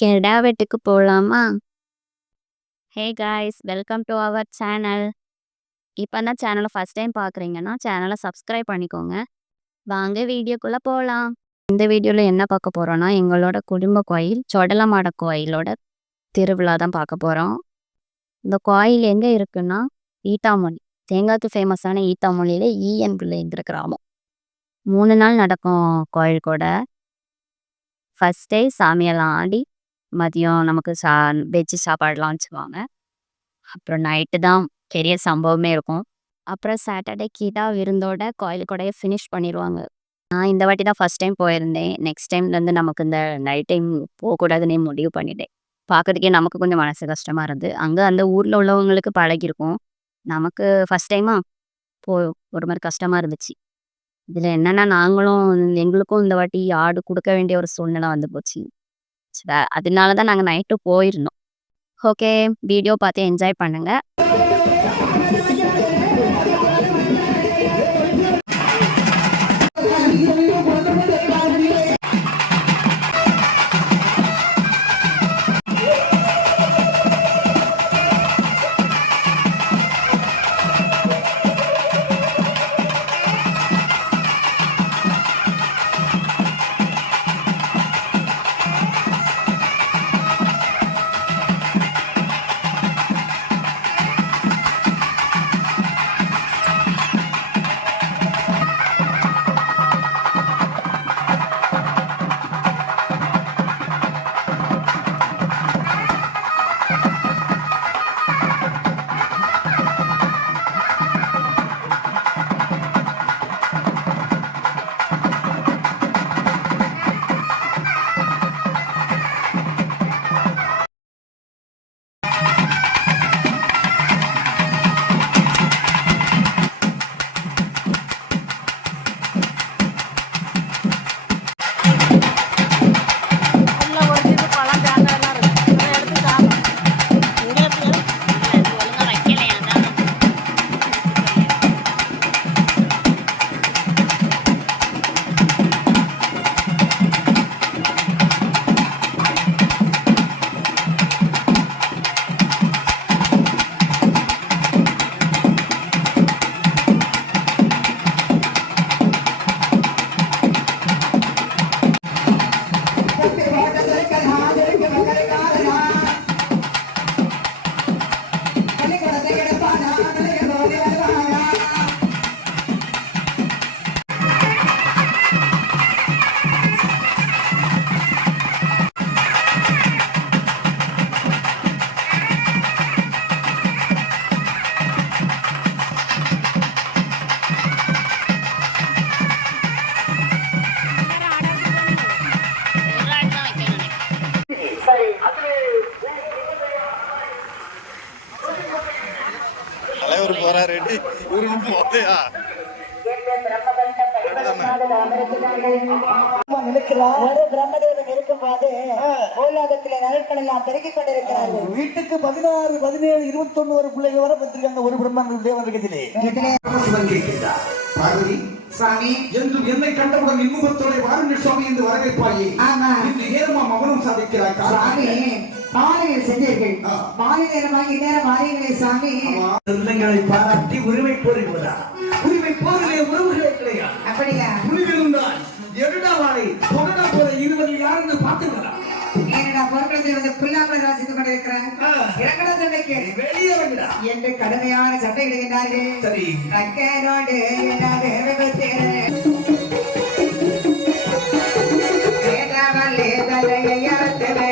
கெடா வெட்டுக்கு போகலாமா? Hey guys, welcome to our channel. இப்போ தான் சேனலை ஃபஸ்ட் டைம் பார்க்குறீங்கன்னா சேனலை சப்ஸ்கிரைப் பண்ணிக்கோங்க. வாங்க வீடியோக்குள்ளே போகலாம். இந்த வீடியோவில் என்ன பார்க்க போகிறோன்னா, எங்களோட குடும்ப கோயில் சொடலமாட கோயிலோட திருவிழா தான் பார்க்க போகிறோம். இந்த கோயில் எங்கே இருக்குன்னா ஈட்டாமொழி, தேங்காய்த்து ஃபேமஸான ஈட்டாமொழியில் ஈஎன் பிள்ளைங்கிற கிராமம். 3 நாள் நடக்கும் கோயில் கூட. ஃபஸ்ட் டே சாமியெல்லாம் ஆடி மதியம் நமக்கு வெஜ்ஜு சாப்பாடுலாம் வச்சுக்குவாங்க. அப்புறம் நைட்டு தான் பெரிய சம்பவமே இருக்கும். அப்புறம் சாட்டர்டே கீதா விருந்தோட கோயில் கூடயே ஃபினிஷ் பண்ணிடுவாங்க. நான் இந்த வாட்டி தான் ஃபஸ்ட் டைம் போயிருந்தேன். நெக்ஸ்ட் டைம்லேருந்து நமக்கு இந்த நைட் டைம் போகக்கூடாதுன்னே முடிவு பண்ணிட்டேன். பார்க்கறதுக்கே நமக்கு கொஞ்சம் மனசு கஷ்டமாக இருந்தது. அங்கே அந்த ஊரில் உள்ளவங்களுக்கு பழகிருக்கும். நமக்கு ஃபஸ்ட் டைமாக ஒரு மாதிரி கஷ்டமாக இருந்துச்சு. இதில் என்னென்னா எங்களுக்கும் இந்த வாட்டி ஆடு கொடுக்க வேண்டிய ஒரு சூழ்நிலை வந்து போச்சு. அதனால தான் நாங்கள் நைட்டு போயிருந்தோம். ஓகே, வீடியோ பார்த்து என்ஜாய் பண்ணுங்க. தலைவர் போறாரு, போதையா வீட்டுக்கு 16, 17, 21 பிள்ளைகள் வர பத்திருக்காங்க. ஒரு பிரம்மன் தேவன் சாமி என்று என்னை கண்டவுடன் இன்முகத்தோட வாருங்கள் சுவாமி என்று வரவேற்பாயே. இன்று ஏமா மௌனம் சாதிக்கிறார் சாமி. மாலையில் சென்றீர்கள். மாலை நேரமாக இந்நேரம் மாலைகளை சாமி சொந்தங்களை பாராட்டி உரிமை போரிடுவதா? உரிமை போரிலே உறவுகளே கிடையாது. அப்படியா? உரிமையிருந்தால் எடுடா வாழை பொருடா போல இருவரில் யாருன்னு பார்த்துக்கிறா. என்னடா பொருட்களை வந்து புல்லாமல் வாசித்துக் கொண்டிருக்கிறேன். இறங்கடா சண்டைக்கு வெளியே வரடா என்று கடுமையான சட்டை இடுகின்றார்கள். சரி நக்கனோடு என்னது வேதாவல்லே தலையை அறுத்தது